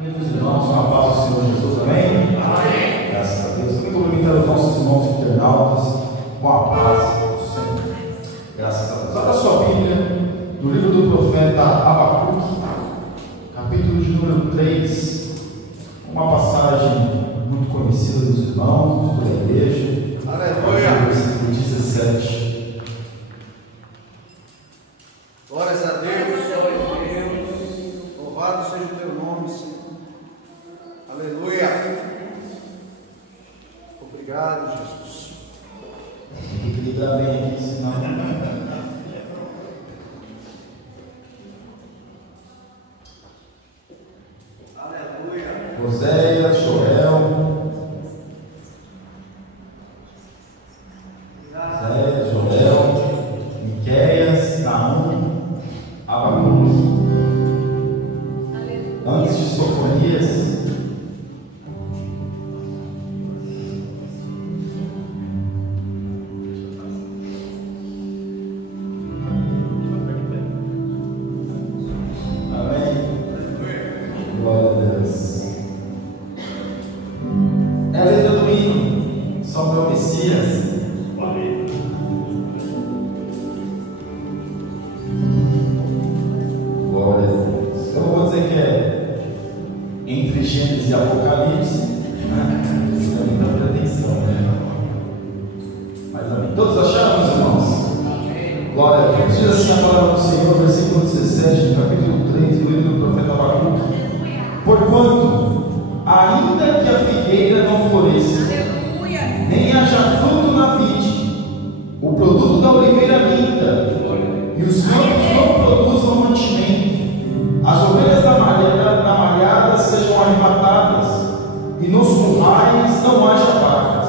Meus irmãos, com a paz do Senhor Jesus, amém? Amém. Graças a Deus. Também cumprimentando os nossos irmãos internautas com a paz do Senhor. Graças a Deus. Abra sua Bíblia no livro do profeta Abacuque, capítulo de número 3, uma passagem muito conhecida dos irmãos, da igreja. Aleluia. Versículo 17. Glórias a Deus. Louvado seja o teu nome, Senhor. Aleluia. Obrigado, Jesus. Tem que lidar bem aqui, senão. Aleluia. Oséias, Joel. Miqueias, Naum, Abacuque. Antes de Sofonias. Amém. Glória a Deus. É a letra do hino, São Meu Messias. Glória a Deus. Eu não vou dizer que é entre Gênesis e Apocalipse, né? Isso também dá pretensão, né? Mas amém. Todos acharam, meus irmãos? Glória a Deus. Diz assim a palavra do Senhor, versículo 17, do capítulo 3 do livro do profeta Abacuque. Porquanto, ainda que a figueira não floresça, nem haja fruto na vide, o produto da oliveira minta, e os campos não produzam mantimento, as ovelhas da malhada sejam arrebatadas, e nos currais não haja vacas.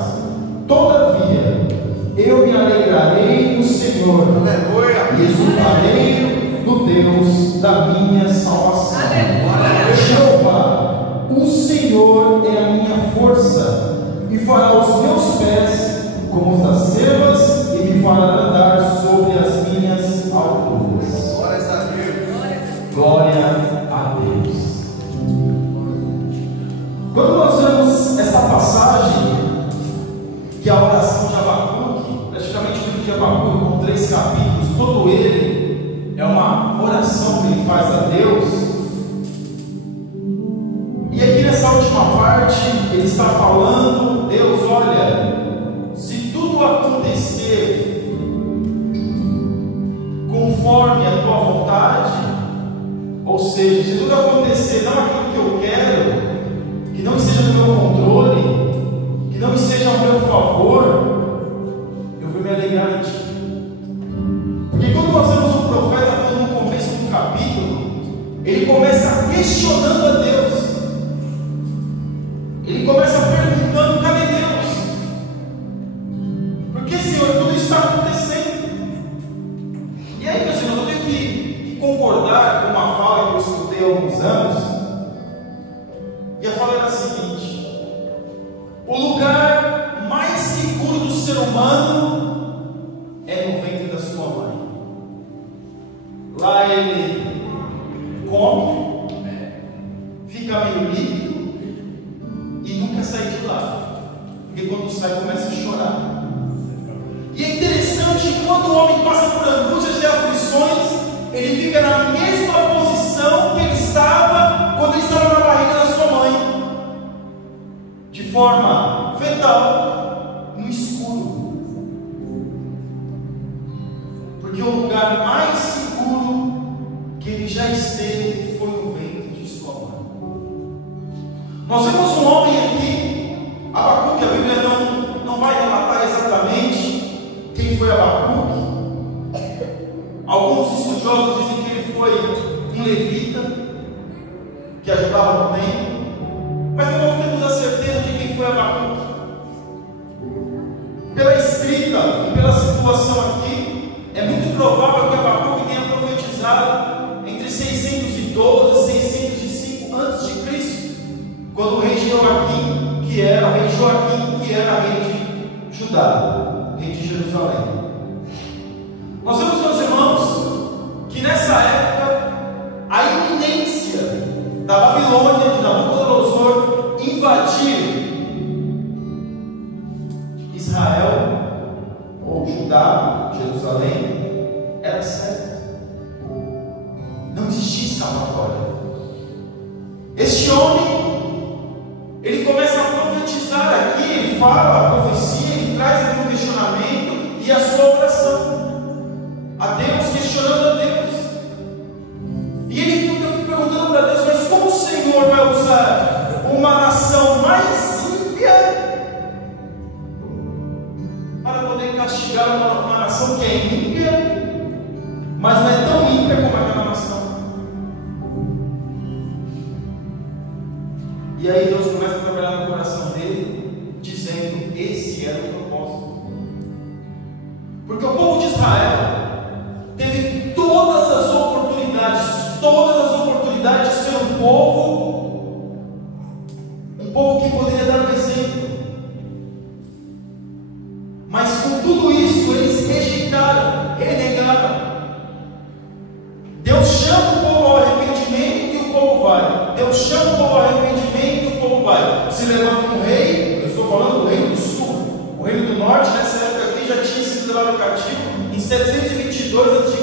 Todavia, eu me alegrarei no Senhor, e exultarei no Deus da minha salvação. Jeová, o Senhor é a minha força, e fará os meus pés como os das cervas, e me fará andar sobre as minhas alturas. Glórias a Deus. Glória a Deus. Quando nós vemos essa passagem, que é a oração de Abacuque, praticamente o livro de Abacuque, com 3 capítulos, todo ele é uma oração que ele faz a Deus. E aqui nessa última parte, ele está falando: Deus, olha, se tudo acontecer conforme a tua vontade, ou seja, se tudo acontecer não aquilo que eu quero, que não esteja no meu controle, que não esteja ao meu favor, eu vou me alegrar em ti. Porque quando nós vemos o profeta falando no começo do capítulo, ele começa questionando a Deus. Ele começa perguntando: cadê Deus? Porque, Senhor, tudo está acontecendo. E aí, meus irmãos, eu tenho que concordar com uma fala que eu escutei há alguns anos. E a fala era a seguinte: o lugar mais seguro do ser humano é no ventre da sua mãe. Lá ele come, fica meio líquido e nunca sai de lá, porque quando sai começa a chorar. E é interessante que quando o homem passa por angústias e aflições, ele fica na mesma posição que ele estava quando ele estava na barriga da sua mãe, de forma fetal, no escuro. Porque o lugar mais seguro que ele já esteve foi no ventre de sua mãe. Nós vemos um homem aqui, Abacuque. A Bíblia não vai relatar exatamente quem foi Abacuque. Alguns estudiosos dizem que ele foi um levita, que ajudava no templo, mas nós não temos a certeza de quem foi Abacuque. Pela escrita e pela situação aqui, é muito provável que Abacuque tenha profetizado entre 612 e 605 a.C., quando o rei Joaquim, que era rei de Judá, rei de Jerusalém. Nós vemos, meus irmãos, que nessa época a iminência da Babilônia, de Nabucodonosor, existia escapatória. Este homem, ele começa a profetizar aqui, ele fala a profecia, ele traz aqui um questionamento e a sua oração a Deus, questionando a Deus. E ele fica perguntando para Deus: mas como o Senhor vai usar uma nação mais ímpia para poder castigar uma nação que é ímpia, mas não é tão ímpia como aquela nação? E aí Deus começa a trabalhar no coração dele, dizendo: esse era o propósito. Porque o povo de Israel teve todas as oportunidades de ser um povo que poderia dar um exemplo. Mas com tudo isso, eles rejeitaram, renegaram. Deus chama o povo ao arrependimento e o povo vai. Deus chama o povo ao arrependimento e o povo vai. Se levanta um rei, eu estou falando do reino do sul. O reino do norte, nessa época aqui, já tinha sido levado cativo em 722 a.C.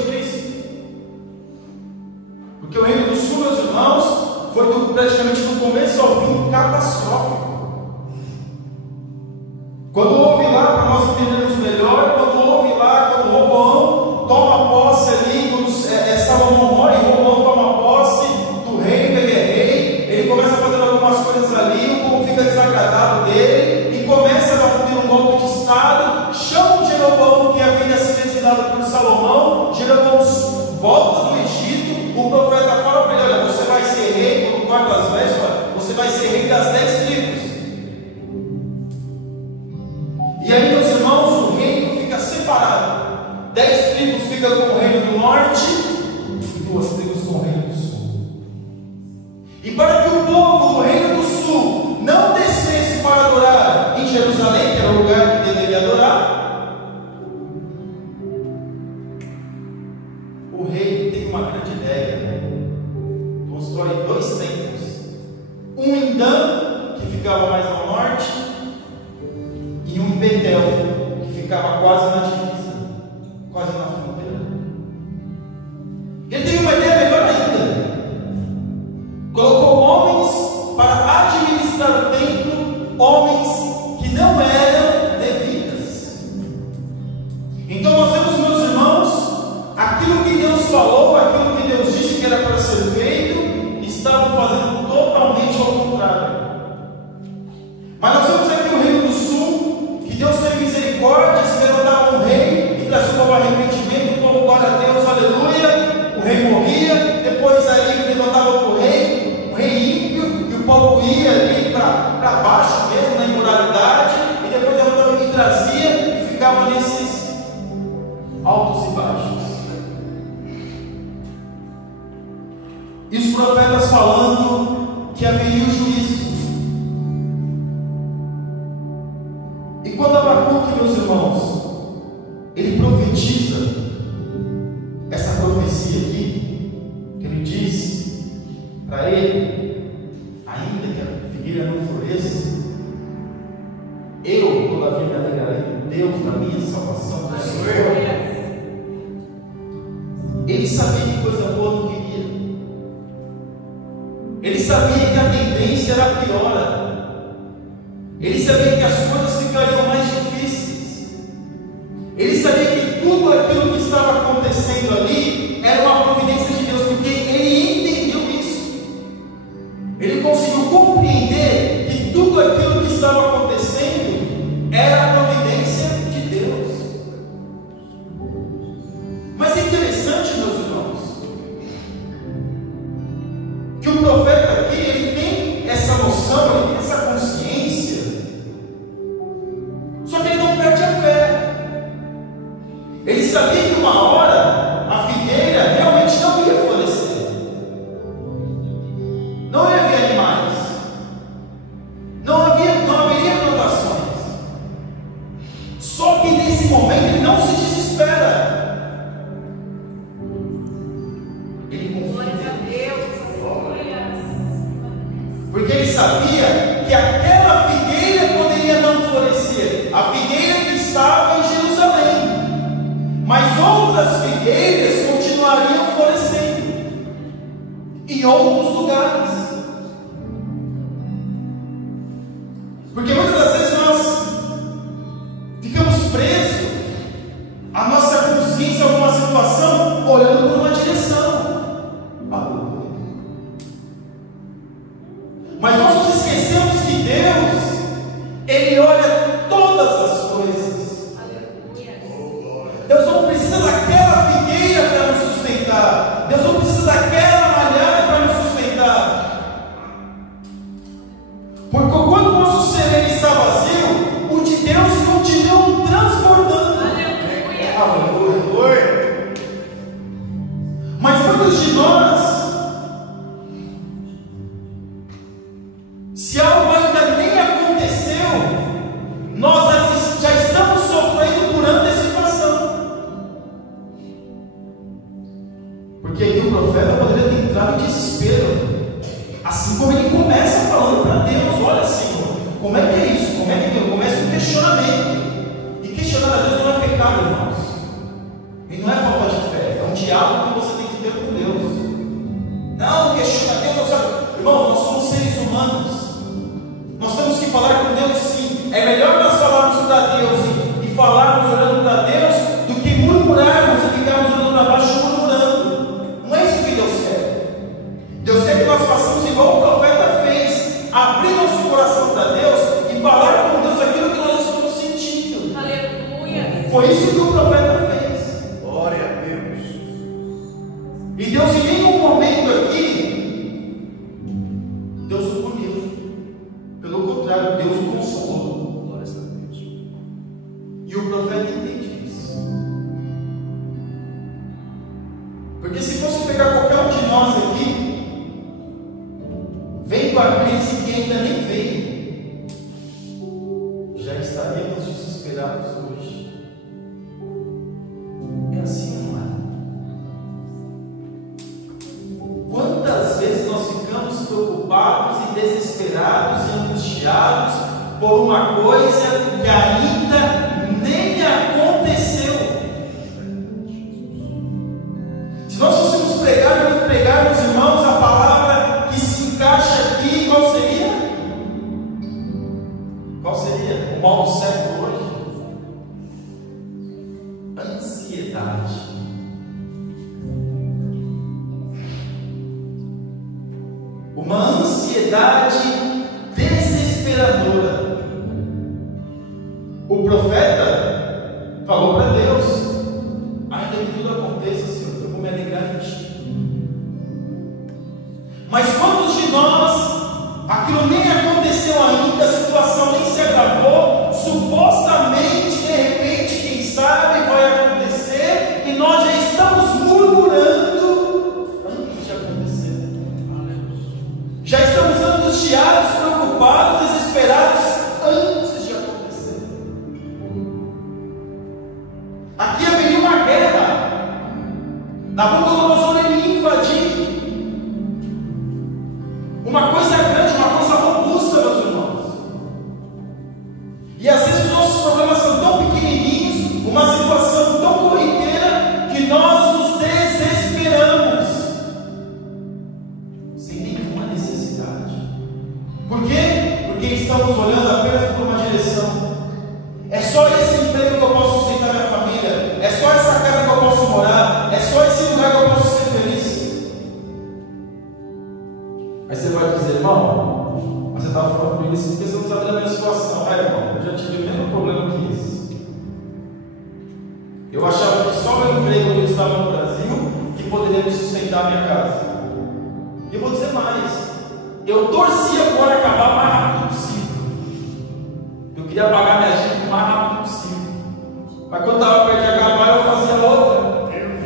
Porque o reino do sul, meus irmãos, foi praticamente do começo ao fim catastrófico. Quando houve lá, para nós entendermos melhor, quando Roboão toma posse ali, quando Salomão morre, Roboão toma posse do reino, ele é rei, ele começa a fazer algumas coisas ali, o povo fica desagradável dele e começa a bater um golpe de estado, chama o Jeroboão, que havia sido exilado por Salomão. Jeroboão volta do Egito, o profeta fala para ele: olha, você vai ser rei, quando guarda as vestes, você vai ser rei das 10 tribos. E aí, meus irmãos, o reino fica separado. 10 tribos ficam com o reino do norte e 2 tribos com o reino do sul. E para que o povo do reino do sul não descesse para adorar em Jerusalém, que era o lugar que deveria adorar, o rei tem uma grande ideia: constrói 2 templos, um em Dan, que ficava mais ao norte, e um em Betel, que ficava quase na divisa, quase na fronteira. Ele tem uma ideia melhor ainda: colocou homens para administrar o templo, homens que não eram levitas. Então nós vemos, meus irmãos, aquilo que Deus falou, aquilo que Deus disse que era para ser feito, estavam fazendo totalmente ao contrário. Mas nós vemos aqui o reino do sul, que Deus teve misericórdia, se levantava um rei e trazia o povo ao arrependimento, o povo, glória a Deus, aleluia, o rei morria, depois aí levantava outro rei, o rei ímpio, e o povo ia ali para baixo mesmo, na imoralidade, e depois levantava alguém que trazia, e ficava nesses altos e baixos. E os profetas falando que haveria o juízo. E quando Abacuque, meus irmãos, ele profetiza essa profecia aqui, que ele diz para ele: ainda que a figueira não floresça, eu todavia me alegrarei no Deus da minha salvação, do Senhor. Ele sabia que coisa boa não viria. Ele sabia que a tendência era pior. Ele sabia que as coisas ficariam mais difíceis. Ele sabia que tudo aquilo que estava acontecendo ali era uma providência de Deus, porque ele entendeu isso. Ele conseguiu compreender que tudo aquilo que estava acontecendo era a providência de Deus. Mas é interessante, meus irmãos, que o profeta aqui, ele tem essa noção, ele tem essa consciência, só que ele não perde a fé. Ele sabia que uma hora a figueira realmente não ia florescer, não ia haver animais, não haveria plantações. Só que nesse momento ele não se desespera. Porque ele sabia que aquela figueira poderia não florescer, a figueira que estava em Jerusalém, mas outras figueiras continuariam florescendo. em outros lugares. Porque muitas das vezes nós ficamos presos à nossa consciência, a alguma situação, olhando por uma direção. Mas nós nos esquecemos que Deus, Ele olha todas as coisas. Deus não precisa daquela figueira para nos sustentar. Deus não precisa daquela malhada para nos sustentar. Porque quando o nosso ser está vazio, o de Deus continua transbordando. Aleluia. Mas muitos de nós, se algo ainda nem aconteceu, nós já estamos sofrendo por antecipação. Porque aqui o profeta poderia ter entrado em desespero, assim como ele começa falando para Deus: olha, Senhor, como é que é isso? Como é que eu começo um questionamento? E questionar a Deus não é pecado, irmãos, e não é falta de fé, é um diálogo que você tem que ter com Deus. Não, questiona Deus, sabe? Irmãos, nós somos seres humanos. Nós temos que falar com Deus, sim. É melhor nós falarmos para Deus e falarmos olhando para Deus do que murmurarmos e ficarmos olhando para baixo murmurando. Não é isso que Deus quer. Deus quer que nós façamos igual o profeta fez, abrir nosso coração para Deus e falar com Deus aquilo que nós estamos sentindo. Aleluia. Foi isso que o profeta fez. Glória a Deus. E Deus, em nenhum momento aqui, Deus o puniu. Pelo contrário, Deus o consolou. Glória a Deus. E o profeta entende isso. Porque se fosse pegar qualquer um de nós aqui, vendo a crise que ainda nem veio, já estaríamos desesperados hoje. É assim, não é? Quantas vezes nós ficamos preocupados e desesperados e angustiados por uma coisa que ainda nem aconteceu? Se nós fôssemos pregarmos, irmãos, a palavra que se encaixa aqui, qual seria? Qual seria? O mal do século hoje? Ansiedade. Uma ansiedade desesperadora. O profeta falou para Deus: ainda que tudo aconteça, Senhor, eu vou me alegrar em Ti. Mas quantos de nós, aquilo nem aconteceu ainda, a situação nem se agravou, supostamente, de repente, quem sabe, vai acontecer, e nós já estamos murmurando antes de acontecer. Já estamos angustiados, preocupados, desesperados antes de acontecer. Aqui haveria uma guerra. Nabucodonosor ele invadir. Uma coisa grande, uma coisa robusta, meus irmãos. E às vezes os nossos problemas são tão pequenininhos, uma situação tão corriqueira, que nós nos desesperamos sem nenhuma necessidade. Por quê? Porque estamos olhando apenas por uma direção. É só esse emprego que eu posso sustentar minha família, é só essa casa que eu posso morar, é só esse lugar que eu posso ser feliz. Aí você vai dizer: irmão, mas você estava falando comigo isso porque você não sabe da minha situação. Irmão, eu já tive o mesmo problema que isso. Eu achava que só meu emprego onde eu estava no Brasil que poderia me sustentar a minha casa. E eu vou dizer mais: eu torcia para acabar o mais rápido possível. Eu queria pagar minha dívida o mais rápido possível. Mas quando estava perto de acabar, eu fazia outra.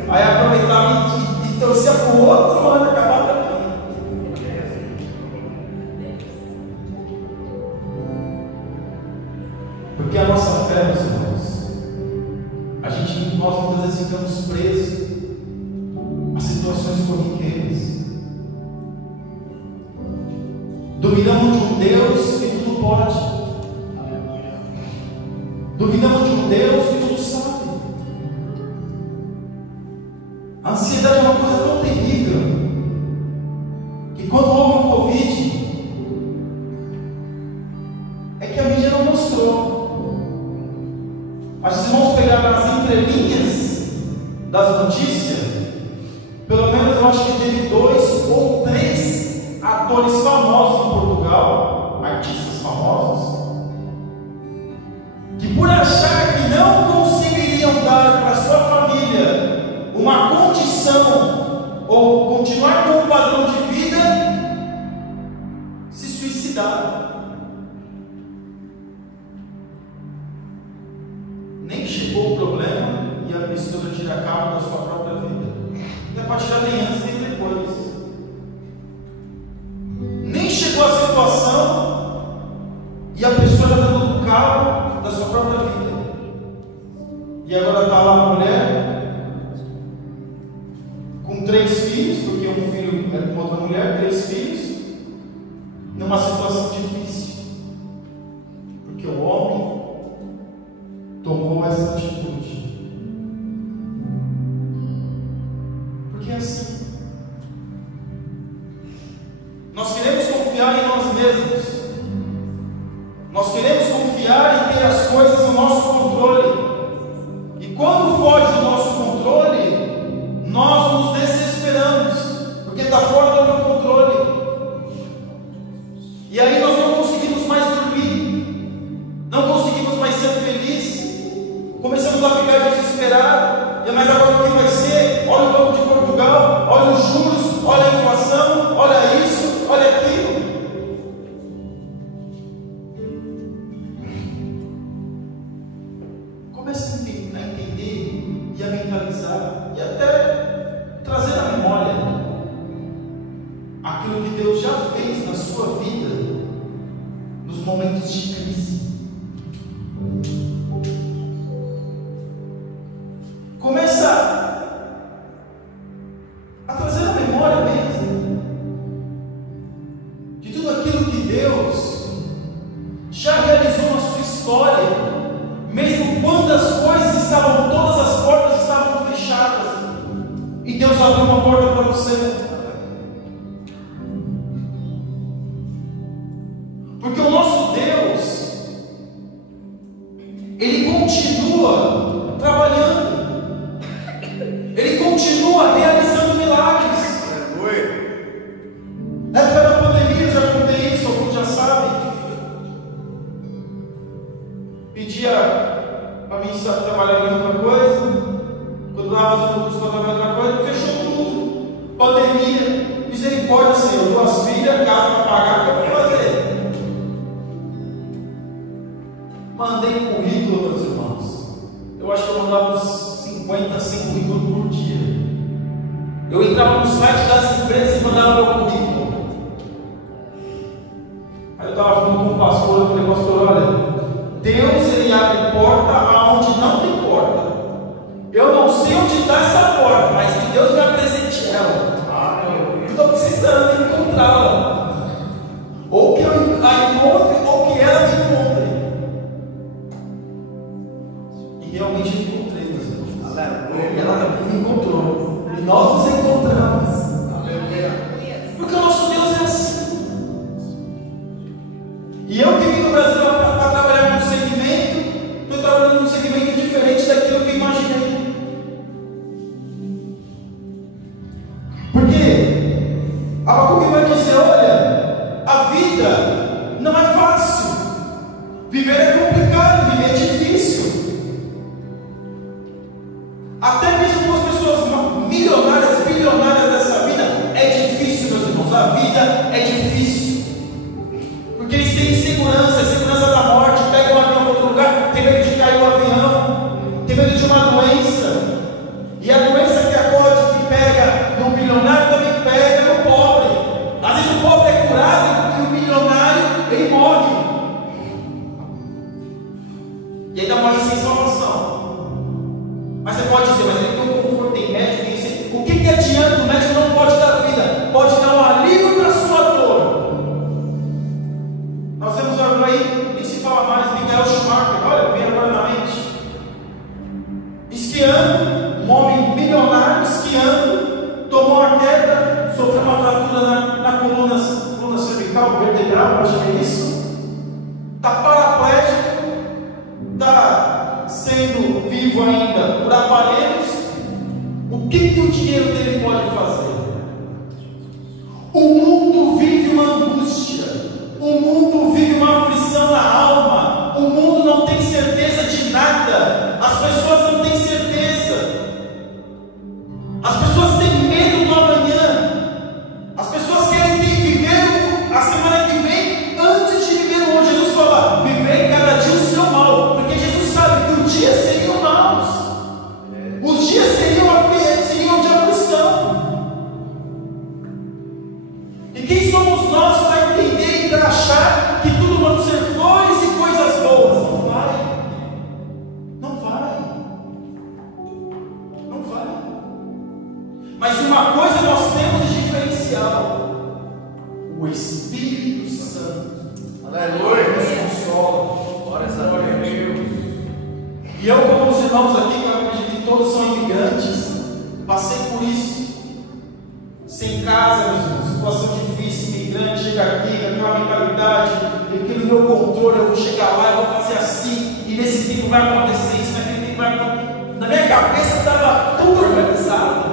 Aí aproveitava e torcia para o outro ano acabar também. Porque a nossa fé, meus irmãos, nós muitas vezes ficamos presos a situações corriqueiras. Duvidamos de um Deus que tudo pode. Duvidamos de um Deus que tudo sabe. A ansiedade é uma coisa tão terrível quando houve o Covid, é que a mídia não mostrou. Mas se vamos pegar nas entrelinhas das notícias, pelo menos eu acho que teve 2 ou 3 atores famosos em Portugal, artistas famosos, que por achar que não conseguiriam dar para sua família uma condição ou continuar com um padrão de vida, se suicidaram. Nem chegou o problema e a pessoa tira cabo da sua própria vida. Não é para tirar nem antes nem depois. Nem chegou a situação e a pessoa já está dando cabo da sua própria vida. E agora está lá a mulher com 3 filhos, porque um filho é com outra mulher, 3 filhos, numa situação difícil, porque o homem tomou essa atitude. Porque é assim. Nós queremos confiar em nós mesmos. Nós queremos confiar em ter as coisas no nosso controle. E quando foge do nosso controle, nós nos desesperamos, porque está fora do meu controle. E aí nós não conseguimos mais dormir, não conseguimos mais ser felizes, começamos a ficar desesperados. Mas agora o que vai ser? Olha o Banco de Portugal, olha os juros, olha a inflação, olha isso, olha aquilo. Comece a entender e a mentalizar e até trazer à memória aquilo que Deus já fez na sua vida nos momentos de crise. Começa a trazer à memória mesmo de tudo aquilo que Deus já realizou na sua história, mesmo quando as coisas estavam, todas as portas estavam fechadas, e Deus abriu uma porta para você. Porque o nosso Deus, Ele continua trabalhando. Ele continua realizando milagres. Na época da pandemia, eu já contei isso, alguns já sabem. Pedia para mim trabalhar em outra coisa. Quando estava fazendo curso para trabalhar em outra coisa, fechou tudo. Pandemia, misericórdia, Senhor. 2 filhas, casa para pagar, o que eu vou fazer? Mandei currículo, meus irmãos. Eu acho que eu mandava uns 50, 100 currículos por dia. Eu entrava no site das empresas e mandava meu currículo. Aí eu estava falando com o pastor, eu falei, pastor, olha, Deus ele abre porta aonde não tem porta. Eu não sei onde está essa porta, mas que Deus me apresente ela. Eu estou precisando encontrá-la. Ou que eu a encontre, ou que ela me encontre. E realmente encontrei, meus irmãos. E ela também me encontrou. E nós nos encontramos. Porque o nosso Deus é assim. E eu que vim no Brasil para trabalhar num segmento, estou trabalhando num segmento diferente daquilo que eu imaginei. Porque Abacuque vai dizer, olha, a vida não é fácil. Viver é complicado, viver é difícil. Até mesmo com as pessoas milionárias, bilionárias dessa vida, é difícil, meus irmãos. A vida é difícil. Porque eles têm insegurança, segurança da morte, pegam um avião para outro lugar, tem medo de cair o avião, tem medo de uma doença. E a doença que acode, que pega no bilionário, também pega no pobre. Às vezes o pobre é curado e o milionário, ele morre. E ainda morre sem salvação. Mas você pode dizer, mas ele vertebral, acho que é isso, está paraplégico, está sendo vivo ainda por aparelhos. O que o dinheiro dele pode fazer? O mundo vive uma angústia, o mundo vive uma aflição na alma, o mundo não tem certeza de nada, as pessoas não têm certeza, as pessoas têm medo do amanhã, as pessoas querem viver a semana que vem antes de viver o hoje. Jesus fala: viver cada dia o seu mal, porque Jesus sabe que o dia seriam maus, os dias seriam de aflição. E quem somos nós para entender e para achar que tudo vão ser flores e coisas boas? Não vai, não vai, não vai. Mas uma coisa nós temos de diferencial: o Espírito Santo. Aleluia. Nos consola. Glória a Deus. E eu, como os irmãos aqui, que eu acredito que todos são imigrantes, passei por isso. Sem casa, meus irmãos, situação difícil, imigrante, chega aqui com aquela mentalidade, aquele meu controle, eu vou chegar lá, eu vou fazer assim, e nesse tempo vai acontecer isso, naquele tempo vai acontecer. Na minha cabeça estava tudo organizado.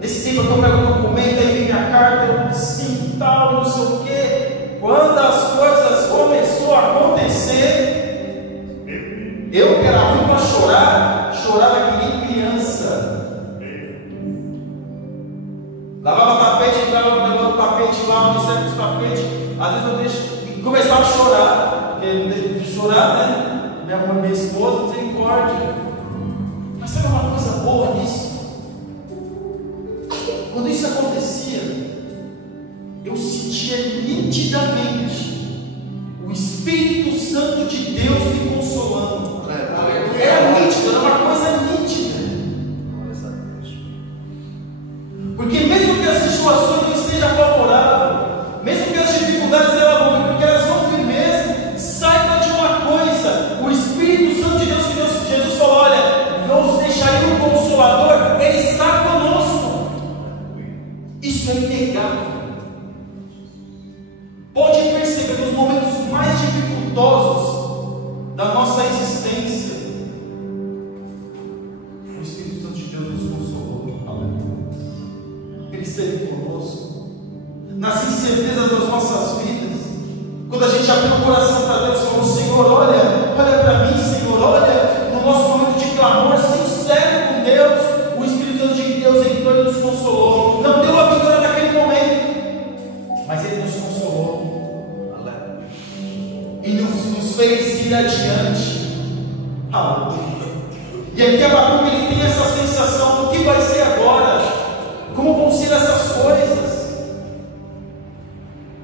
Nesse tempo eu estou pegando um documento, aí vem minha carta, eu sim, tal, não sei o quê. Quando as coisas começaram a acontecer, eu que era ruim para chorar, chorava que nem criança. Lavava tapete, entrava levando tapete lá, onde serve os tapetes. Às vezes eu deixo e começava a chorar, porque não deixa de chorar, né? Minha mãe, minha esposa, misericórdia. Mas sabe uma coisa boa nisso? Quando isso acontecia, eu sentia nitidamente o Espírito Santo de Deus me consolando. Era nítido, era uma coisa nítida. Porque mesmo que as situações não estejam favoráveis, mesmo que as dificuldades elas vão vir, porque elas vão vir mesmo, saiba de uma coisa: o Espírito Santo de Deus, que Jesus falou: olha, vos deixarei um Consolador, Ele está conosco. Isso é inegável. Pode perceber nos momentos mais dificultosos da nossa existência, o Espírito Santo de Deus nos consolou. Ele esteve conosco nas incertezas das nossas vidas. Quando a gente abriu o coração para Deus, falou: Senhor, olha para mim, Senhor, olha, no nosso momento de clamor sincero com Deus, o Espírito Santo de Deus entrou e nos consolou. Não deu a vitória naquele momento, mas Ele nos consolou e nos fez ir adiante. Aleluia. E aqui Abacuque ele tem essa sensação do que vai ser agora, como vão ser essas coisas.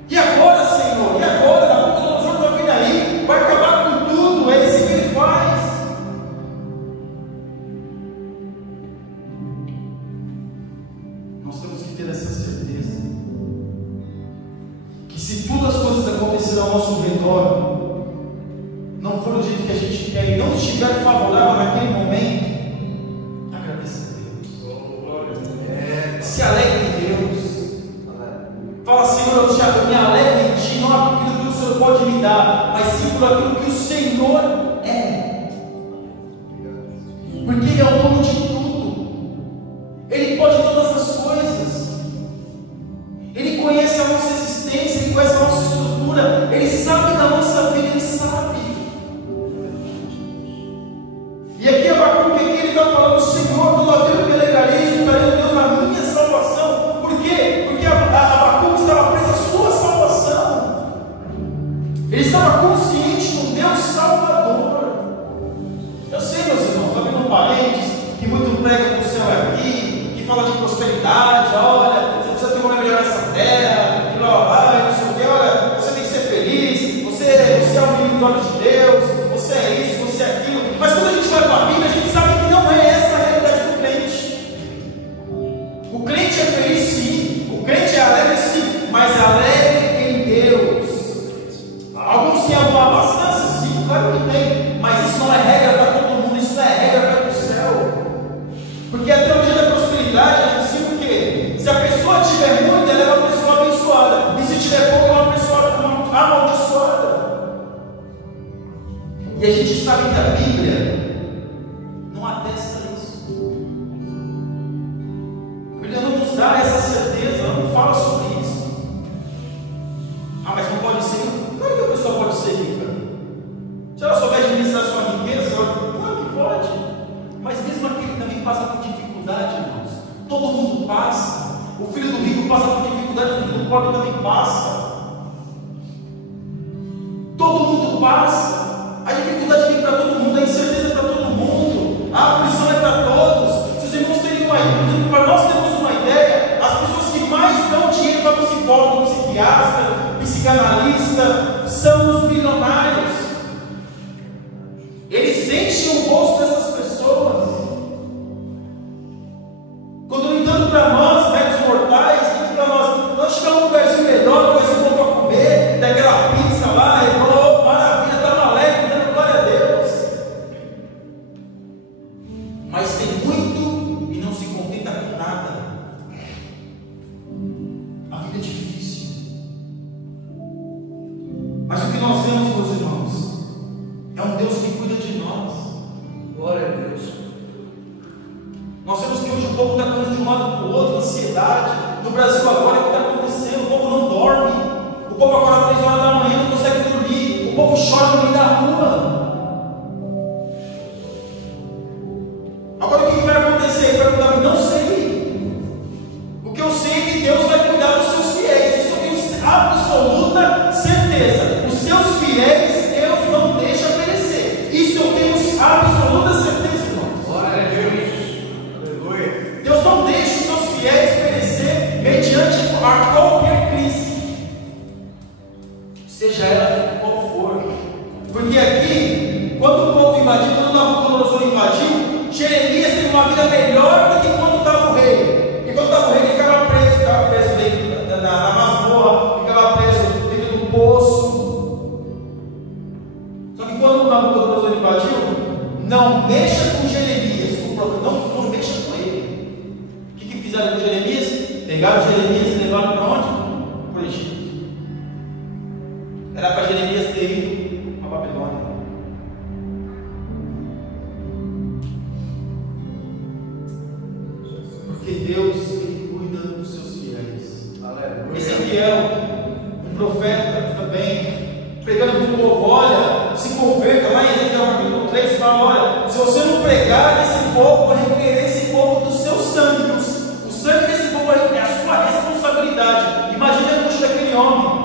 E agora, Senhor? E agora? Nabucodonosor vai vir aí, vai acabar com tudo. É isso que ele faz. Nós temos que ter essa certeza que se todas as coisas acontecerem ao nosso redor, não for do jeito que a gente quer e não estiver favorável naquele momento, agradeça a Deus. Se alegre em Deus. Fala: Senhor, eu me alegro em Ti, não por aquilo que o Senhor pode me dar, mas sim por aquilo que o Senhor é. Porque Ele é o dono de tudo. Ele pode todas as coisas. Ele conhece a nossa existência, Ele conhece a nossa estrutura, Ele sabe da nossa vida, Ele sabe. E aqui Abacuque ele está falando: Senhor, todavia eu me alegrarei e exultarei em Deus na minha salvação. Por quê? Porque Abacuque estava preso à sua salvação. Ele estava consciente no Deus Salvador. Eu sei, meus irmãos, abrindo parênteses, que muito prega do céu aqui, que fala de prosperidade, olha, você precisa ter como melhorar essa terra, e blá blá blá, não sei o que, olha, você tem que ser feliz, você é um menino dos olhos de Deus, você é isso, você é aquilo. Mas quando a gente vai para a Bíblia, a gente sabe que não é essa a realidade do crente. O crente é feliz sim, o crente é alegre sim, mas alegre em Deus. Alguns têm alguma sabem que a Bíblia não atesta isso. A Bíblia não nos dá essa certeza, ela não fala sobre isso. Ah, mas não pode ser. Claro que a pessoa pode ser rica. Se ela souber administrar sua riqueza, claro que pode. Mas mesmo aquele também passa por dificuldade, irmãos. Todo mundo passa. O filho do rico passa por dificuldade, o filho do pobre também passa. Todo mundo passa. A dificuldade vem para todo mundo, a incerteza é para todo mundo, a aflição é para todos. Se os irmãos terem uma ideia, para nós termos uma ideia, as pessoas que mais dão dinheiro para psicólogo, psiquiatra, psicanalista, são os milionários. Eles enchem o bolso dessas pessoas. Quando, no entanto, para nós, médios mortais, para nós chegamos num lugarzinho melhor, um lugarzinho bom para comer, daquela pizza lá, maravilha, está alegre, dando glória a Deus. Mas tem muito e não se contenta com nada. A vida é difícil. Mas o que nós vemos, meus irmãos, é um Deus que cuida de nós. Glória a Deus. Nós vemos que hoje o povo está correndo de um lado para o outro, ansiedade. No Brasil agora, o que está acontecendo? O povo não dorme. O povo acorda 3 horas da manhã, não consegue dormir. O povo chora no meio da rua. Agora o que vai acontecer? Vai cuidar? Não sei. O que eu sei é que Deus vai cuidar dos seus fiéis. Isso eu tenho absoluta certeza. Os seus fiéis, Deus não deixa perecer. Isso eu tenho absoluta certeza, irmãos. Glória a Deus. Aleluia. Deus não deixa os seus fiéis perecer mediante a qualquer crise, seja ela qual for. Porque aqui, quando o povo invadiu, quando Nabucodonosor invadiu, Jeremias teve uma vida melhor do que quando estava o rei. E quando estava o rei, ele ficava preso dentro na masmorra, ficava preso dentro do poço. Só que quando Nabucodonosor invadiu, não mexa com Jeremias, o profeta, não mexa com ele. O que fizeram com Jeremias? Pegaram Jeremias e levaram para onde? Para o Egito. Era para Jeremias ter ido para a Babilônia. Porque Deus, Ele cuida dos seus fiéis. Aleluia. Ezequiel, um profeta também, pregando para o povo: olha, se converta. Lá em Ezequiel capítulo 3 fala: olha, se você não pregar nesse povo, vai requerer esse povo do seu sangue. O sangue desse povo é a sua responsabilidade. Imagina a angústia daquele homem.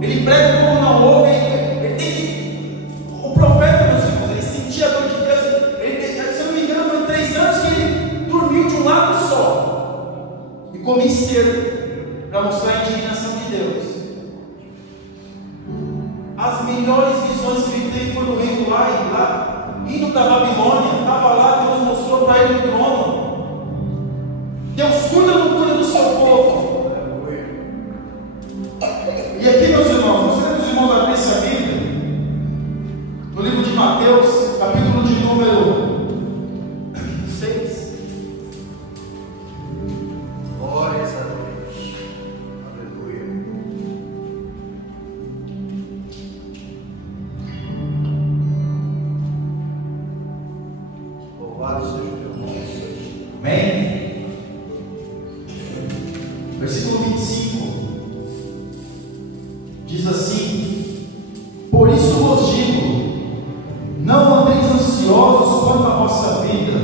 Ele prega, o povo não ouve, ele tem que. O profeta, meus irmãos, ele sentia a dor de Deus. Se eu não me engano, foi 3 anos que ele dormiu de um lado só e comia esterco para mostrar a indignação de Deus. As melhores visões que ele teve foram indo lá, indo para a Babilônia. Estava lá, Deus mostrou para ele o trono. Deus cuida ou não cuida do seu povo? E aqui, meus irmãos, gostaria que os irmãos abrissem a Bíblia no livro de Mateus, capítulo de número 6. Glórias a Deus. Aleluia. Louvado seja o teu nome, Senhor. Amém? Versículo 25 diz assim: por isso vos digo, não andeis ansiosos quanto à vossa vida,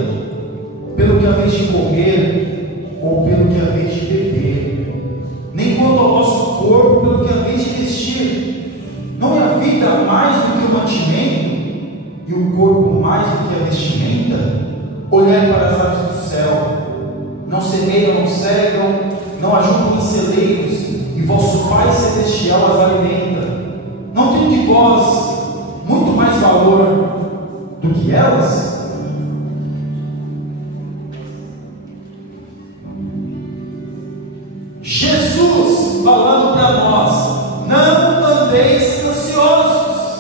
pelo que haveis de comer ou pelo que haveis de beber, nem quanto ao vosso corpo, pelo que haveis de vestir. Não é a vida mais do que o mantimento, e o corpo mais do que a vestimenta? Olhai para as aves do céu, não semeiam, não cegam, não ajuntam em celeiros, e vosso Pai Celestial as alimenta. Não tem de vós muito mais valor do que elas? Jesus falando para nós: não andeis ansiosos.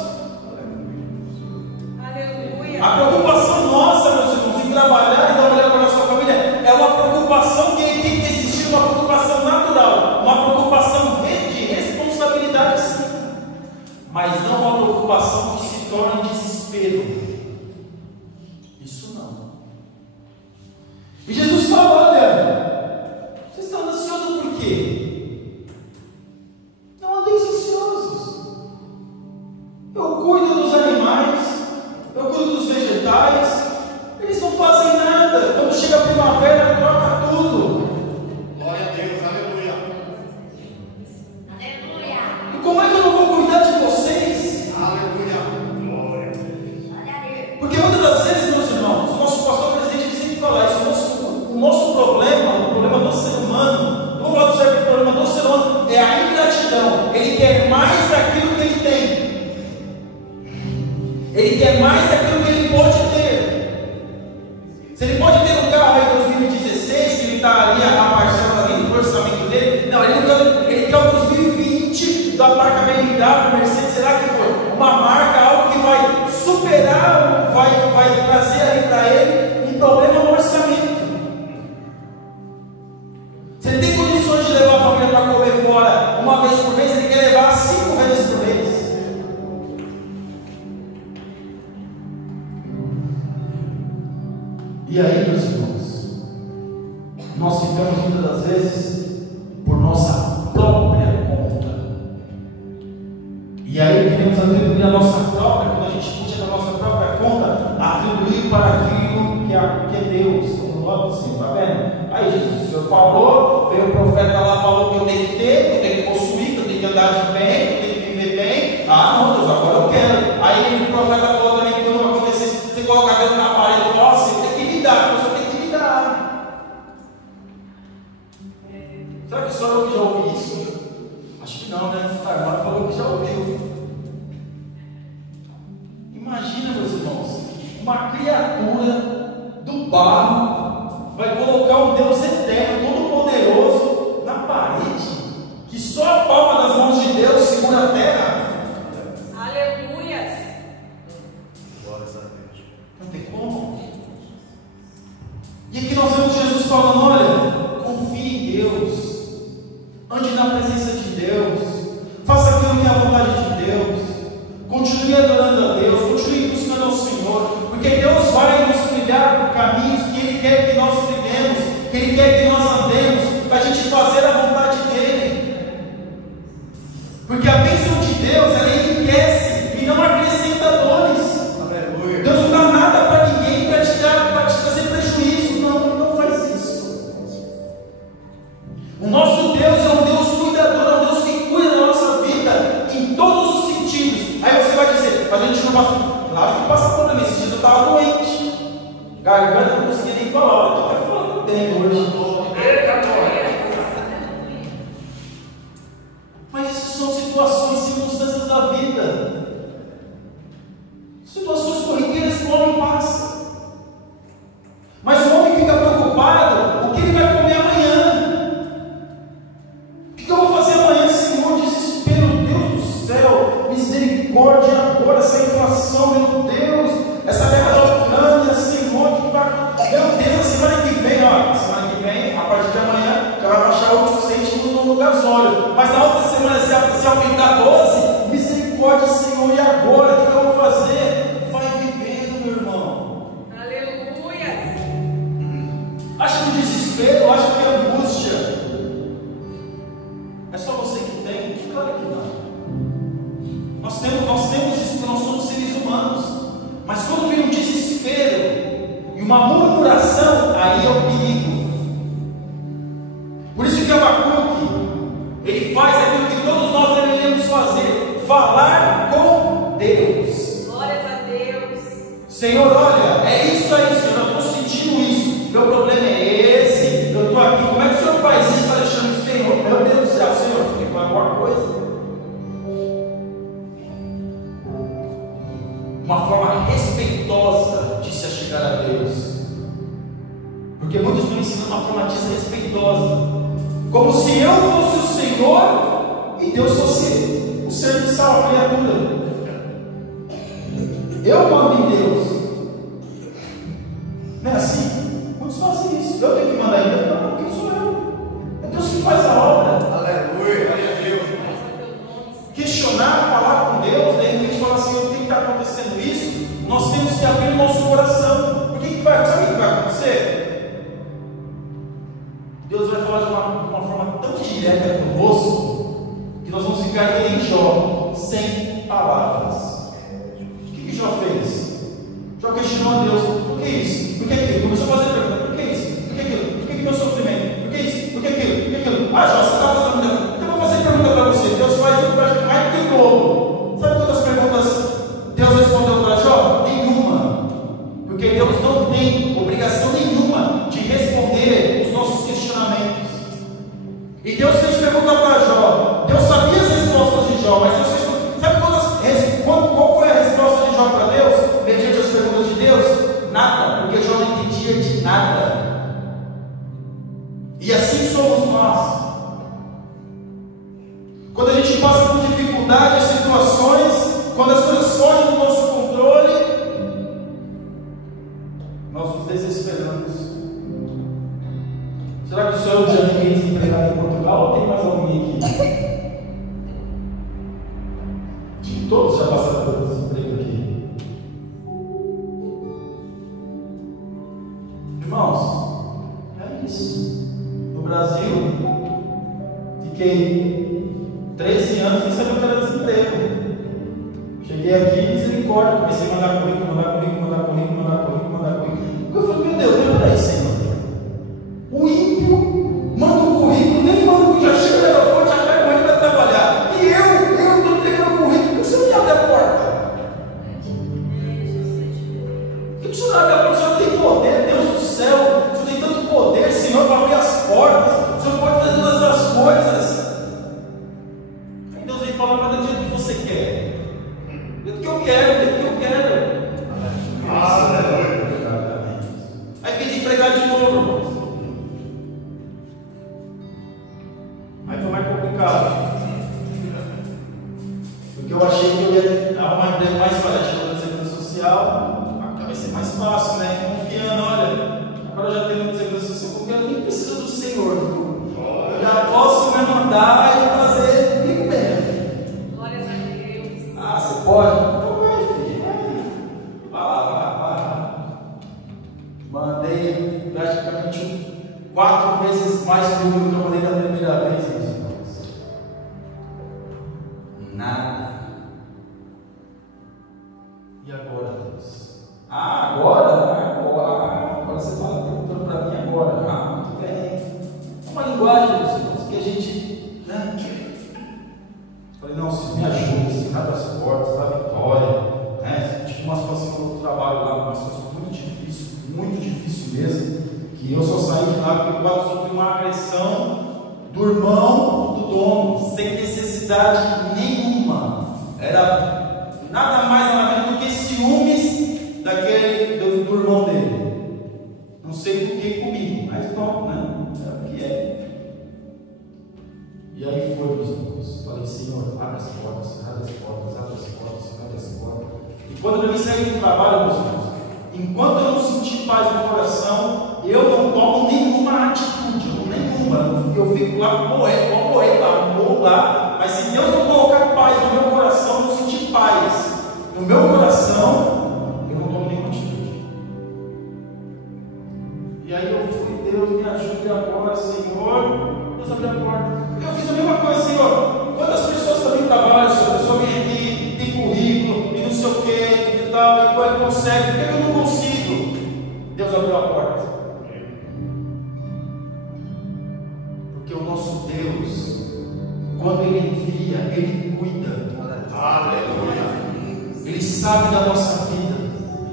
Aleluia. A preocupação nossa, meus irmãos, em trabalhar e dar melhor para a nossa família, é uma preocupação que tem que existir, uma preocupação natural, uma preocupação de responsabilidade, sim, mas não uma preocupação que se torne desespero desespero. Isso não. E Jesus fala: olha, vocês estão ansiosos por quê? Não andem ansiosos. Eu cuido dos animais, eu cuido dos vegetais, eles não fazem nada. Quando chega a primavera, troca tudo. Glória a Deus, aleluia. Aleluia. E como é que eu não vou cuidar de vocês? Aleluia. Glória. Glória a Deus. Porque muitas das vezes, meus irmãos, o nosso pastor presidente ele sempre fala isso, o nosso problema, o problema do ser humano, não vou falar do ser, o problema do ser humano é a ingratidão. Ele quer mais daquilo que ele tem. Ele quer mais daquilo que ele pode ter. Se ele pode ter um carro aí em 2016, que ele está ali, a parcela ali do orçamento dele, não, ele quer o 2020 da marca BMW, Mercedes, sei lá que for, uma marca, algo que vai superar, vai trazer aí para ele um problema no orçamento. Se ele tem condições de levar a família para comer fora uma vez por mês, ele quer levar 5 vezes por mês. E aí, meus irmãos, nós ficamos muitas das vezes por nossa própria conta. E aí queremos atribuir a nossa própria, quando a gente puxa da nossa própria conta, atribuir para aquilo que é Deus. Logo assim, está vendo? Aí Jesus, o Senhor falou, veio o profeta lá, falou que eu tenho que ter, que eu tenho que possuir, que eu tenho que andar de bem, que eu tenho que viver bem. Ah, não, Deus, agora eu quero. Aí o profeta falou também que quando não acontecesse, você coloca a Deus na parede e fala assim, eu tenho que me dar, eu só tenho que me dar. Será que só eu que já ouvi isso? Acho que não, né? A irmã falou que já ouviu. Imagina, meus irmãos, uma criatura do barro vai colocar um Deus eterno, todo-poderoso, na parede, que só a palma das mãos de Deus segura a terra. Aleluias. Glórias a Deus. Não tem como. E aqui nós vemos Jesus falando: olha, confie em Deus, ande na presença de Deus, faça aquilo que é a vontade de Deus, continue adorando a Deus, continue buscando ao Senhor, porque Deus vai nos trilhar por caminhos que Ele quer que nós trilhemos, que Ele quer que nós andemos, para a gente fazer a vontade dEle. Porque a bênção de Deus, ela enriquece e não acrescenta dores. Aleluia. Deus não dá nada para ninguém para te trazer prejuízo. Não, Ele não faz isso. O nosso Deus é um Deus cuidador, é um Deus que cuida da nossa vida em todos os sentidos. Aí você vai dizer, mas a gente não passa. Claro que passa por mim. Esses dias eu estava doente, garganta, não conseguia nem falar. Estou até falando bem hoje. Eita, glória. Mas isso são situações, circunstâncias da vida. Situações corriqueiras que o homem passa. Mas o homem fica preocupado: o que ele vai comer amanhã? O que eu vou fazer amanhã, Senhor? Desespero, Deus do céu, misericórdia agora, essa inflação, meu Deus, essa guerra da Ucrânia, Senhor, que vai. Meu Deus, a semana que vem, ó, semana que vem, a partir de amanhã, já vai baixar 8 cêntimos no gasóleo. Mas na outra semana, se aumentar 12, misericórdia, Senhor, e agora? O que eu vou fazer? Vai vivendo, meu irmão. Aleluia. Acha que o desespero, acha que a angústia é só você que tem? Claro que não. Nós temos isso porque nós somos seres humanos. Mas quando vem um desespero e uma murmuração, aí é o perigo. Por isso que Abacuque, ele faz aquilo que todos nós deveríamos fazer: falar com Deus. Glórias a Deus. Senhor, olha, é isso aí, Senhor, eu estou sentindo isso, meu problema é esse, eu estou aqui, como é que o Senhor faz isso? Está deixando o Senhor, meu Deus do céu, Senhor, tem que fazer alguma coisa. Uma forma respeitosa de se achegar a Deus, porque muitos estão ensinando uma forma desrespeitosa, como se eu fosse o Senhor e Deus fosse o serviçal, a criatura. Eu mando em Deus. Não é assim? Muitos fazem isso. Eu tenho que mandar em Deus. Não, quem sou eu? É Deus que faz a obra. Aleluia. Glória a Deus. Questionar, falar com Deus, de repente falar assim: o que está acontecendo isso? vier para conosco, que nós vamos ficar que nem Jó, sem palavras. O que Jó fez? Jó questionou a Deus: por que isso? Por que aquilo? Começou a fazer pergunta: por que isso? Por que aquilo? Por que meu sofrimento? Por que isso? Por que aquilo? Por que aquilo? Ah, Jó, você está fazendo pergunta. Então eu vou fazer pergunta para você. Deus faz isso para mais que o dobro. Sabe quantas perguntas Deus respondeu para Jó? Nenhuma. Porque Deus não tem obrigação nenhuma de responder os nossos questionamentos. E Deus fez pergunta para Jó. Deus sabia as respostas de Jó, mas Deus fez. Sabe qual foi a resposta de Jó para Deus? Mediante as perguntas de Deus? Nada, porque Jó não entendia de nada. E assim somos nós. Quando a gente passa por dificuldades, situações, quando as coisas fogem do nosso controle, nós nos desesperamos. Será que só eu já fiquei desempregado em Portugal ou tem mais alguém aqui? Todos já passaram por desemprego aqui. Irmãos, é isso. No Brasil, fiquei 13 anos sem saber o que era desemprego. Cheguei aqui, misericórdia, comecei a mandar currículo. Eu falei: meu Deus, peraí, Senhor. O ímpio manda um currículo, nem manda que já chega no aeroporto, já pega ele para trabalhar. E eu estou entregando currículo, por que você não me abre a porta? Por que você não abre a porta? O Senhor tem poder, Deus do céu. O Senhor tem tanto poder, Senhor, para abrir as portas. O Senhor pode fazer todas as coisas. Aí Deus vem falar: mas do jeito que você quer. Do jeito que eu quero, do jeito que eu quero. Aí fiquei desempregado de novo, irmãos. Aí foi mais complicado. Porque eu achei que eu ia arrumar um emprego mais fácil. Já chegou na Segurança Social, vai ser mais fácil, né? Confiando: olha, agora eu já tenho na Segurança Social, porque eu nem preciso do Senhor. Eu já posso me mandar e fazer comigo mesmo. Glórias a Deus. Ah, você pode? Então vai, filho, vai lá. Mandei praticamente 4 vezes mais do que eu mandei da primeira vez, meus irmãos. Nada. E agora, Deus? Agora você fala perguntando para mim agora. Muito bem. É uma linguagem, meus irmãos, que a gente, né? Falei: não, Senhor, me ajuda, Senhor, abre as portas, dá vitória, né? Tive uma situação no trabalho lá, uma situação muito difícil mesmo, que eu só saí de lá porque eu sofri uma agressão do irmão do dono, sem necessidade nenhuma. Era nada mais nada menos do que ciúmes do irmão dele. Não sei por que comigo, mas pronto, né? É o que é. E aí foi, meus irmãos. Falei: Senhor, abre as portas. E quando eu me saí do trabalho, meus irmãos, enquanto eu não senti paz no coração, eu não tomo nenhuma atitude, nenhuma. Eu fico lá, vou lá. Mas se Deus não colocar paz no meu coração, eu não sentir paz no meu coração, eu não tomo nenhuma atitude. E aí eu fui: Deus, me ajude agora, Senhor. Deus abriu a porta. Eu fiz a mesma coisa: Senhor, quantas pessoas também trabalham, Senhor? A pessoa vem aqui, tem currículo, e não sei o que, e tal, e qual consegue, por que eu não consigo? Deus abriu a porta. Porque o nosso Deus, quando Ele envia, Ele cuida. Aleluia. Ele sabe da nossa vida.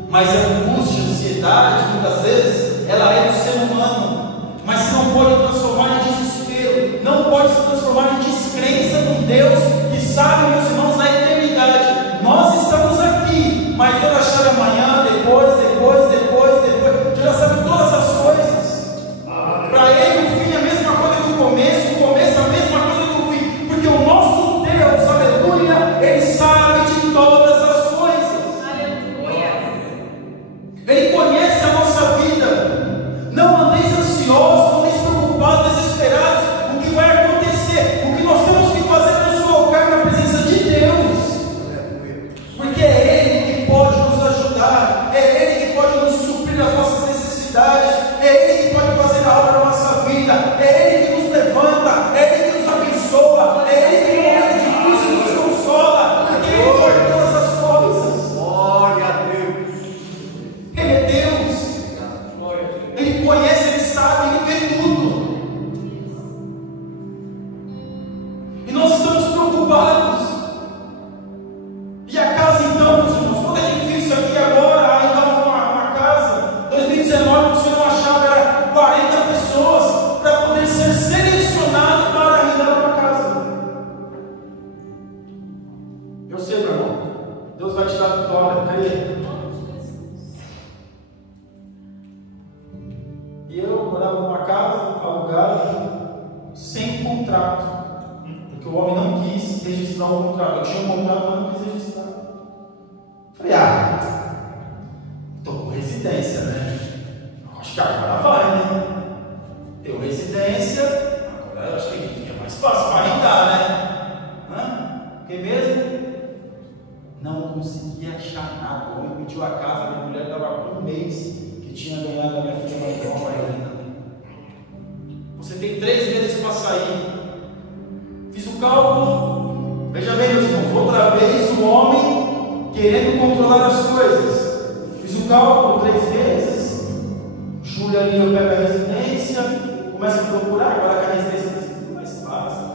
Mas a angústia, a ansiedade, muitas vezes, ela é do ser humano. Mas se não pode transformar em desespero, não pode se transformar em descrença num Deus que sabe, meus irmãos, na eternidade. Nós estamos aqui, mas Deus vai achar amanhã, depois. Deus já sabe todas as coisas. Para Ele, o fim é a mesma coisa que o começo é a mesma coisa que o fim. Porque o nosso Deus, aleluia, Ele sabe de todas as coisas. Aleluia. Ele conhece a nossa vida. Não andeis ansiosos E nós estamos preocupados. E a casa então, meus irmãos, quando é difícil aqui agora, ainda uma casa, 2019, você não achava, era 40 pessoas para poder ser selecionado para arrendar uma casa. Eu sei, meu irmão, Deus vai te dar vitória, creia. E eu morava numa casa alugada, sem contrato. Porque o homem não quis registrar o contrato. Eu tinha um contrato, mas não quis registrar. Falei, estou com residência, né? Acho que agora vai, né? Tenho residência, agora eu acho que é mais fácil para arrendar, né? Porque mesmo não conseguia achar nada. O homem pediu a casa, minha mulher estava com um mês que tinha ganhado a minha filha mais nova ainda. Você tem 3 meses para sair. Fiz o cálculo, veja bem, meus irmãos, outra vez o homem querendo controlar as coisas. Fiz o cálculo, 3 meses, julho ali eu pego a residência, começo a procurar, agora que a residência é tudo mais fácil,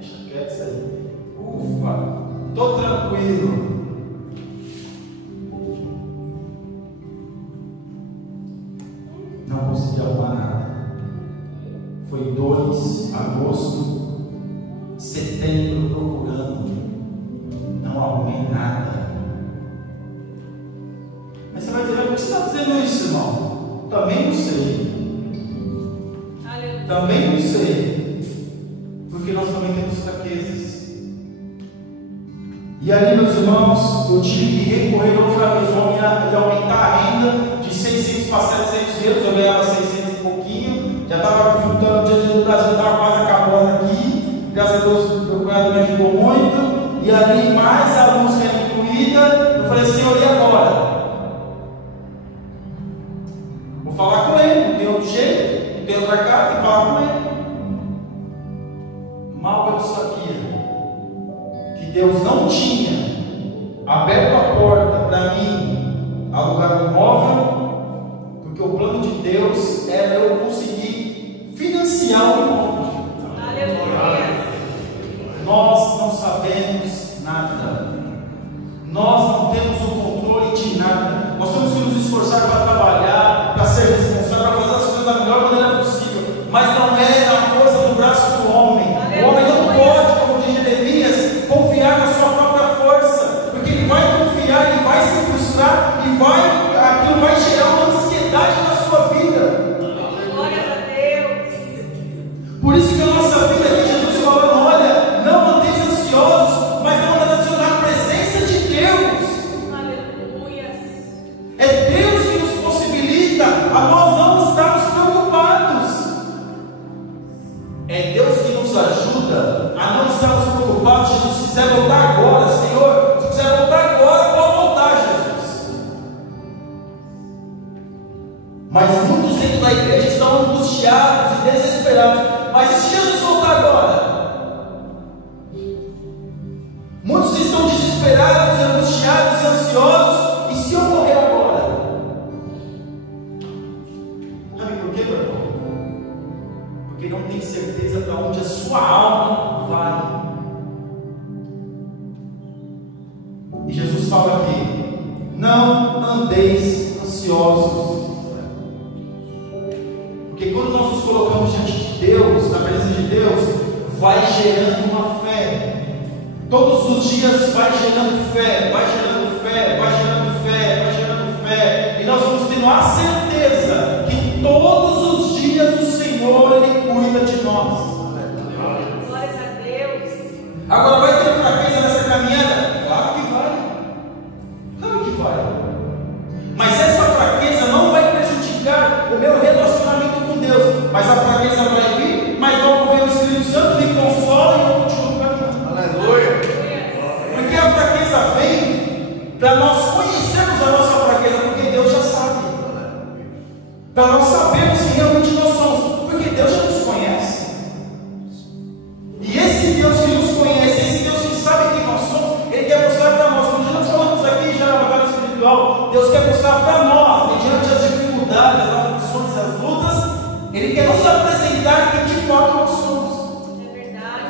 deixa quieto isso aí. Ufa, estou tranquilo. Não consegui arrumar nada. Foi 2 de agosto. Setembro procurando, não arrumei nada. Mas você vai dizer, mas por que você está dizendo isso, irmão? Também não sei. Também não sei. Porque nós também temos fraquezas. E ali, meus irmãos, eu tive que recorrer outra vez. Eu ia aumentar a renda de 600 para 700 euros. Eu ganhava 600 e pouquinho. Já estava juntando, o dia do Brasil estava quase acabando aqui. Graças a Deus, meu cunhado me ajudou muito. E ali, mais a luz que era incluída, eu falei, Senhor, e agora? Vou falar com ele, não tem outro jeito, não tem outra cara, tem que falar com ele. Mal eu sabia que Deus não tinha aberto a porta para mim alugar um imóvel, porque o plano de Deus era eu conseguir financiar o imóvel. Nós não sabemos nada. Nós não temos o controle de nada. Nós temos que nos esforçar para trabalhar, para ser responsável, para fazer as coisas da melhor maneira possível. Mas não é na força do braço do homem. O homem não pode, como diz Jeremias, confiar na sua própria força, porque ele vai confiar, ele vai se frustrar e aquilo vai gerar uma ansiedade na sua vida. Glórias a Deus. Por isso que a nossa vida aqui, Jesus falando, olha, não andeis ansiosos, mas não andeis na presença de Deus. Aleluia. É Deus que nos possibilita a nós não estarmos preocupados. É Deus que nos ajuda a não estarmos preocupados. Jesus, se quiser voltar agora, Senhor, se quiser voltar agora, pode voltar, Jesus. Mas muitos dentro da igreja estão angustiados e desesperados. Mas e se Jesus voltar agora? Muitos estão desesperados, angustiados e ansiosos. E se eu morrer agora? Sabe por quê, meu irmão? Porque não tem certeza para onde a sua alma vai. E Jesus fala aqui: não andeis ansiosos. Porque quando nós nos colocamos diante de Deus, na presença de Deus, vai gerando uma fé. Todos os dias vai gerando fé, vai gerando fé, vai gerando fé, vai gerando fé. E nós vamos tendo a certeza que todos os dias o Senhor, Ele cuida de nós. Glórias a Deus. Agora, vai ter fraqueza nessa caminhada? Claro que vai. Claro que vai. Mas essa fraqueza não vai prejudicar o meu relacionamento com Deus. Mas a fraqueza vai vir, mas logo vem o Espírito Santo, me consola e eu continuo caminhando. Aleluia. Porque a fraqueza vem para nós conhecermos a nossa fraqueza, porque Deus já sabe. Para nós sabermos quem realmente nós somos, porque Deus já nos conhece. E esse Deus que nos conhece, esse Deus que sabe quem nós somos, Ele quer mostrar para nós. Quando nós falamos aqui já na batalha espiritual, Deus quer mostrar para nós, mediante as dificuldades, as aflições, as lutas, Ele quer nos apresentar quem de fato nós somos. É verdade.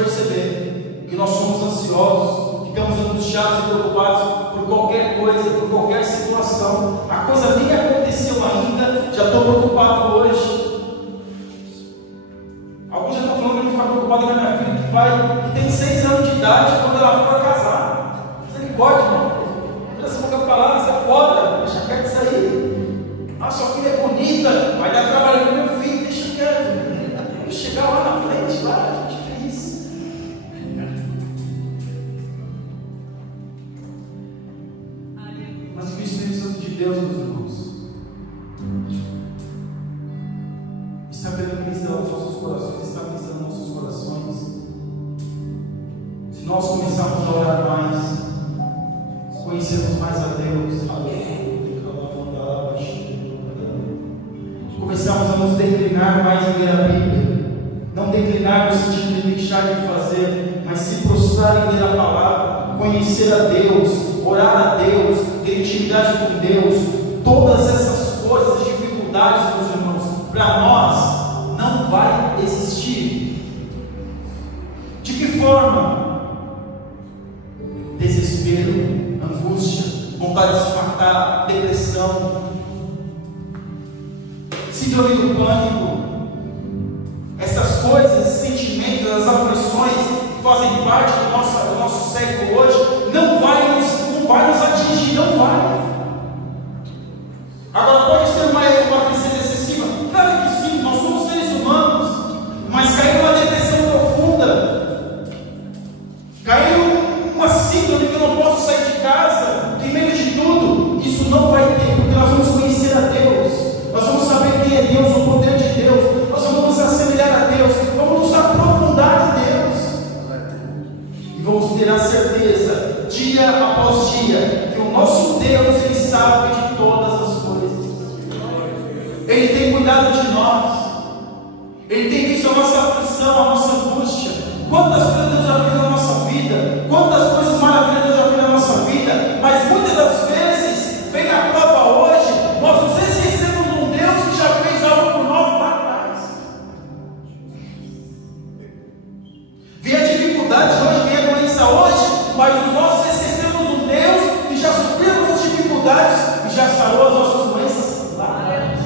perceber que nós somos ansiosos, ficamos angustiados e preocupados por qualquer coisa, por qualquer situação. A coisa nem aconteceu ainda, já estou preocupado hoje. Alguns já estão falando que eu ficar preocupado com a minha filha que tem 6 anos de idade quando ela for casar. Misericórdia, irmão. Tira essa boca para lá, você é foda, deixa quieto isso aí. Ah, sua filha é bonita, vai dar trabalho com meu filho, deixa quieto. Quando chegar lá na frente, lá a gente fez. Mas que o Espírito Santo de Deus, meus irmãos, está querendo ministrar os nossos corações, está ministrando os nossos corações. Se nós começarmos a orar mais, conhecermos mais a Deus, começarmos a nos declinar mais em ler a Bíblia, não declinar no sentido de deixar de fazer, mas se prostrar em ler a palavra, conhecer a Deus, orar a Deus, ter intimidade com Deus, todas essas coisas, dificuldades, meus irmãos, para nós não vai existir. De que forma? Desespero, angústia, vontade de se matar, depressão, síndrome do pânico, essas coisas, esses sentimentos, as aflições que fazem parte do nosso século hoje, não vai nos atingir, não vai. Agora pode ser uma tristeza excessiva? Claro que sim, nós somos seres humanos, mas cair numa depressão profunda, cair numa síndrome que eu não posso sair de casa, tem medo de tudo, isso não vai ter, porque nós vamos conhecer a Deus, nós vamos saber quem é Deus, o poder de Deus, nós vamos nos assemelhar a Deus, vamos nos aprofundar em Deus, e vamos ter a certeza, dia após dia, que o nosso Deus, Ele sabe de todas as coisas, Ele tem cuidado de nós, Ele tem visto a nossa aflição, a nossa angústia. Quantas coisas Deus já fez na nossa vida, quantas coisas maravilhosas Deus já fez na nossa vida, mas muitas das vezes vem a prova hoje, nós nos esquecemos de um Deus que já fez algo por nós lá atrás. Vem a dificuldade hoje, vem a doença hoje, mas nós esquecemos de um Deus que já supriu as dificuldades e já sarou as nossas doenças lá atrás.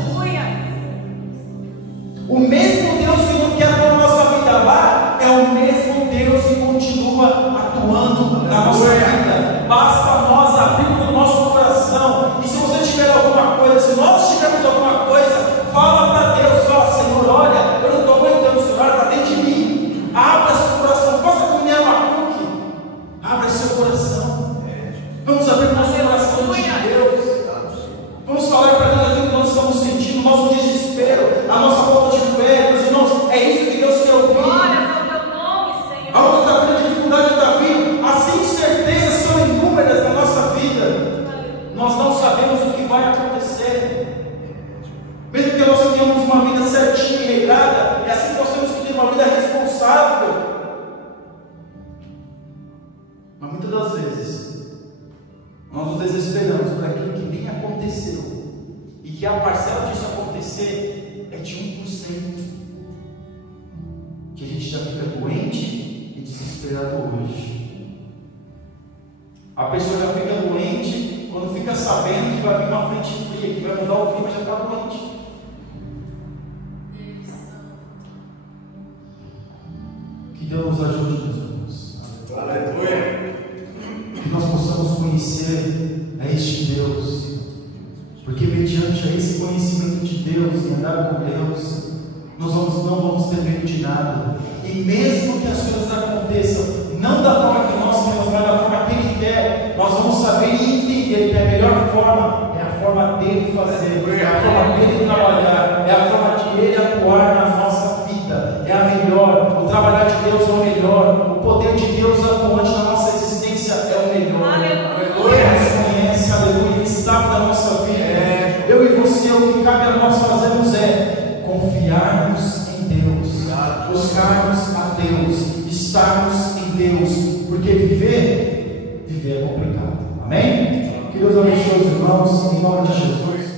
O mesmo Deus que atua na nossa vida lá é o mesmo Deus que continua atuando na nossa vida. Basta nós abrirmos o nosso coração. E se você tiver alguma coisa, se nós tivermos alguma coisa, fala para Deus, fala: Senhor, olha, eu não estou aguentando, o Senhor está dentro de mim. Abra seu coração, faça como Abacuque. Abra seu coração. Vamos abrir o nosso coração diante de Deus. Vamos falar para Deus aquilo que nós estamos sentindo, o nosso desespero, a nossa falta de fé, meus irmãos. É isso que Deus quer ouvir. Algo está vindo, dificuldade está vindo, as incertezas são inúmeras na nossa vida. Nós não sabemos o que vai acontecer. Mesmo que nós tenhamos uma vida certinha e regrada, é assim que nós temos que ter uma vida responsável. Mas muitas das vezes nós nos desesperamos por aquilo que nem aconteceu, e que a parcela disso acontecer é de 1%, que a gente já fica doente e desesperado hoje. A pessoa já fica doente quando fica sabendo que vai vir uma frente fria, que vai mudar o clima, já está doente. Que Deus nos ajude, meus irmãos. Aleluia. Que nós possamos conhecer a este Deus, porque mediante a esse conhecimento de Deus e andar com Deus, nós não vamos ter medo de nada. E mesmo que as coisas aconteçam não da forma que nós queremos, mas da forma que Ele quer, nós vamos saber e entender que a melhor forma é a forma dele fazer, é a forma dele trabalhar, é a forma de Ele atuar na nossa vida, é a melhor. O trabalhar de Deus é o melhor, o poder de Deus atuante na nossa existência é o melhor. Ele nos conhece, aleluia, Ele sabe da nossa vida. Eu e você, o que cabe a nós fazermos é confiarmos em Deus, buscarmos a Deus, estarmos em Deus, porque viver é complicado. Amém? Que Deus abençoe os irmãos, em nome de Jesus.